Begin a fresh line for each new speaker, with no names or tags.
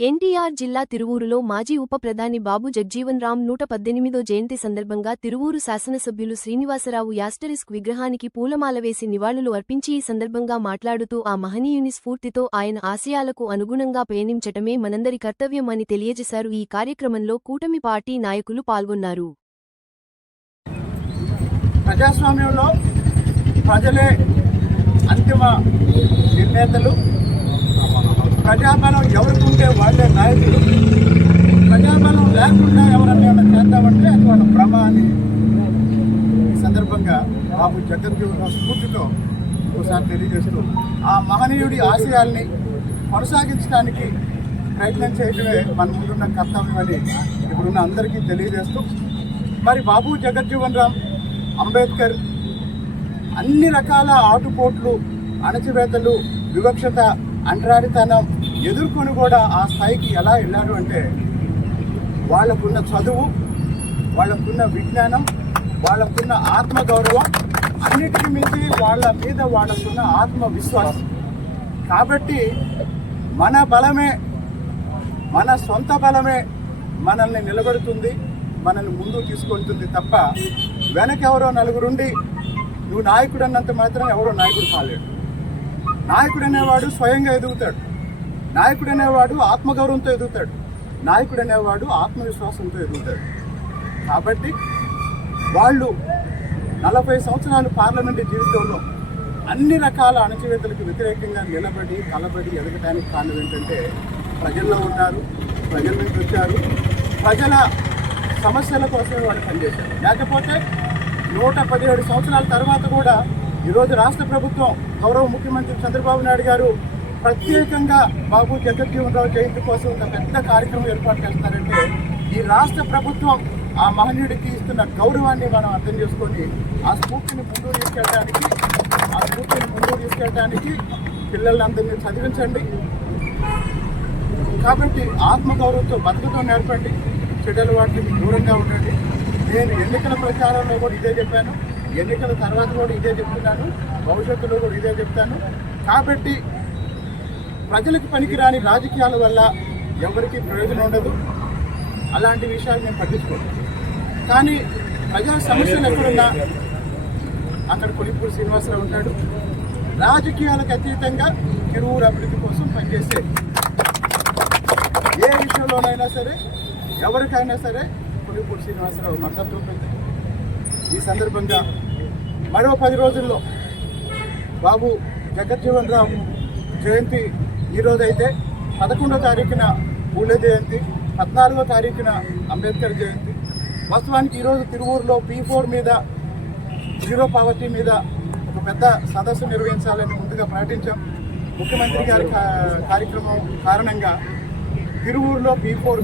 ఎన్టీఆర్ జిల్లా తిరువూరులో మాజీ ఉప ప్రధాని బాబు జగ్జీవన్ రామ్ నూట పద్దెనిమిదో జయంతి సందర్భంగా తిరువూరు శాసనసభ్యులు శ్రీనివాసరావు యాస్టరిస్క్ విగ్రహానికి పూలమాల వేసి నివాళులు అర్పించి ఈ సందర్భంగా మాట్లాడుతూ ఆ మహనీయుని స్ఫూర్తితో ఆయన ఆశయాలకు అనుగుణంగా పయనించటమే మనందరి కర్తవ్యం అని తెలియజేశారు. ఈ కార్యక్రమంలో కూటమి పార్టీ నాయకులు పాల్గొన్నారు.
ప్రజాస్వామ్యంలో ప్రజలే అంతిమ నిర్ణేతలు. ప్రజాబలం ఎవరికి ఉంటే వాళ్ళే నాయకులు. ప్రజాబలం లేకుండా ఎవరన్నా ఏమైనా చేద్దామంటే అది వాళ్ళ భ్రమ అని ఈ సందర్భంగా బాబు జగన్జీవన స్ఫూర్తితో ఒకసారి తెలియజేస్తూ ఆ మహనీయుడి ఆశయాల్ని కొనసాగించడానికి ప్రయత్నం చేయడమే మన ముందున్న కర్తవ్యం అని ఇప్పుడున్న అందరికీ తెలియజేస్తూ మరి బాబు జగజ్జీవన్ రామ్ అంబేద్కర్ అన్ని రకాల ఆటుపోట్లు అణచివేతలు వివక్షత అంటరాడితనం ఎదుర్కొని కూడా ఆ స్థాయికి ఎలా వెళ్ళాడు అంటే వాళ్ళకున్న చదువు వాళ్ళకున్న విజ్ఞానం వాళ్ళకున్న ఆత్మగౌరవం అన్నిటికి మించి వాళ్ళ మీద వాళ్ళకున్న ఆత్మవిశ్వాసం. కాబట్టి మన బలమే మన సొంత బలమే మనల్ని నిలబెడుతుంది మనల్ని ముందుకు తీసుకొంటుంది తప్ప వెనకెవరో నలుగురుండి నువ్వు నాయకుడు అన్నంత మాత్రం ఎవరో నాయకుడు కాలేడు నాయకుడు అనేవాడు స్వయంగా ఎదుగుతాడు. నాయకుడు అనేవాడు ఆత్మగౌరవంతో ఎదుగుతాడు. నాయకుడు అనేవాడు ఆత్మవిశ్వాసంతో ఎదుగుతాడు. కాబట్టి వాళ్ళు నలభై సంవత్సరాలు పార్లమెంటు జీవితంలో అన్ని రకాల అణచివేతలకు వ్యతిరేకంగా నిలబడి కలబడి ఎదగడానికి కారణం ఏంటంటే ప్రజల్లో ఉన్నారు ప్రజల నుంచి వచ్చారు. ప్రజల సమస్యల కోసమే వాళ్ళు పనిచేశారు. లేకపోతే నూట పదిహేడు సంవత్సరాల తర్వాత కూడా ఈరోజు రాష్ట్ర ప్రభుత్వం గౌరవ ముఖ్యమంత్రి చంద్రబాబు నాయుడు గారు ప్రత్యేకంగా బాబు జగజ్జీవనరావు జయంతి కోసం ఒక పెద్ద కార్యక్రమం ఏర్పాటు చేస్తారంటే ఈ రాష్ట్ర ప్రభుత్వం ఆ మహనీయుడికి ఇస్తున్న గౌరవాన్ని మనం అర్థం చేసుకొని ఆ స్ఫూర్తిని ముందు తీసుకెళ్ళడానికి ఆ స్ఫూర్తిని ముందుకు తీసుకెళ్ళడానికి పిల్లలందరినీ చదివించండి. కాబట్టి ఆత్మగౌరవంతో బతుకుతో నేర్పండి. చెడ్డల వాటికి దూరంగా ఉండండి. నేను ఎన్నికల ప్రచారంలో కూడా ఇదే చెప్పాను. ఎన్నికల తర్వాత కూడా ఇదే చెప్తున్నాను భవిష్యత్తులో కూడా ఇదే చెప్తాను. కాబట్టి ప్రజలకు పనికిరాని రాజకీయాల వల్ల ఎవరికి ప్రయోజనం ఉండదు. అలాంటి విషయాలు నేను పట్టించుకోను కానీ ప్రజా సమస్యలు ఎక్కడున్నా అక్కడ కొలిపూరు శ్రీనివాసరావు ఉంటాడు. రాజకీయాలకు అతీతంగా తిరువురు అభివృద్ధి కోసం పనిచేసే ఏ విషయంలోనైనా సరే ఎవరికైనా సరే కొలిపూరు శ్రీనివాసరావు మద్దతు ఉంటుంది. ఈ సందర్భంగా మరో పది రోజుల్లో బాబు జగజ్జీవన్ రామ్ జయంతి ఈరోజైతే పదకొండో తారీఖున పూలే జయంతి పద్నాలుగో తారీఖున అంబేద్కర్ జయంతి. వాస్తవానికి ఈరోజు తిరువూరులో పీ ఫోర్ మీద జీరో పావర్టీ మీద ఒక పెద్ద సదస్సు నిర్వహించాలని ముందుగా ప్రకటించాం. ముఖ్యమంత్రి గారి కార్యక్రమం కారణంగా తిరువూరులో పీ ఫోర్